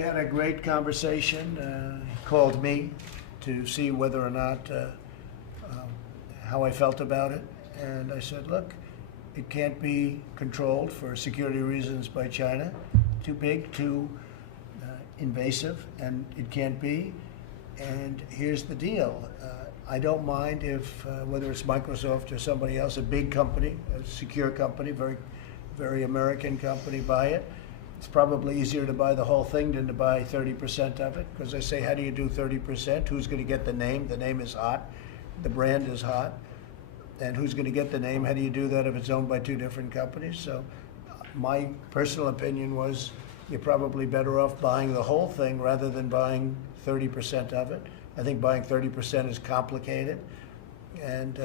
We had a great conversation. He called me to see whether or not how I felt about it, and I said, look, it can't be controlled for security reasons by China. Too big, too invasive, and it can't be. And here's the deal. I don't mind if, whether it's Microsoft or somebody else, a big company, a secure company, very American company, buy it. It's probably easier to buy the whole thing than to buy 30% of it, because I say, how do you do 30%? Who's going to get the name? The name is hot. The brand is hot. And who's going to get the name? How do you do that if it's owned by two different companies? So my personal opinion was you're probably better off buying the whole thing rather than buying 30% of it. I think buying 30% is complicated. And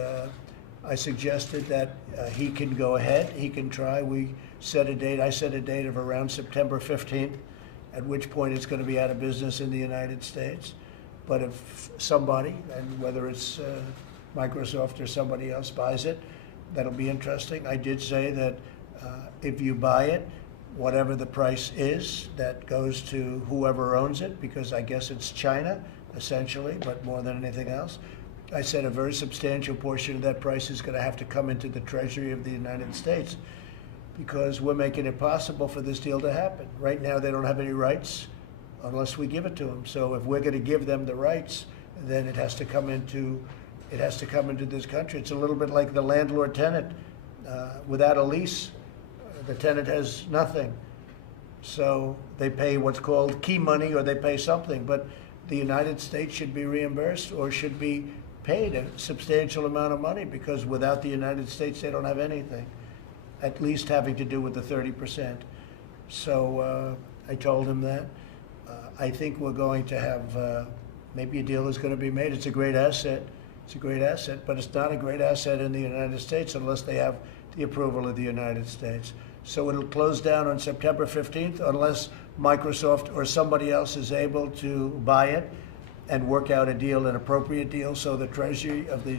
I suggested that he can go ahead, he can try. We set a date, I set a date of around September 15th, at which point it's going to be out of business in the United States. But if somebody, and whether it's Microsoft or somebody else buys it, that'll be interesting. I did say that if you buy it, whatever the price is, that goes to whoever owns it, because I guess it's China, essentially, but more than anything else. I said a very substantial portion of that price is going to have to come into the Treasury of the United States, because we're making it possible for this deal to happen. Right now, they don't have any rights unless we give it to them. So if we're going to give them the rights, then it has to come into this country. It's a little bit like the landlord-tenant. Without a lease, the tenant has nothing. So they pay what's called key money, or they pay something. But the United States should be reimbursed or should be paid a substantial amount of money, because without the United States, they don't have anything, at least having to do with the 30%. So I told him that. I think we're going to have, maybe a deal is going to be made. It's a great asset. It's a great asset, but it's not a great asset in the United States unless they have the approval of the United States. So it'll close down on September 15th unless Microsoft or somebody else is able to buy it and work out a deal, an appropriate deal, so the Treasury of the,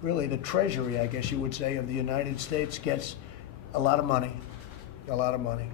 really the Treasury, I guess you would say, of the United States gets a lot of money, a lot of money.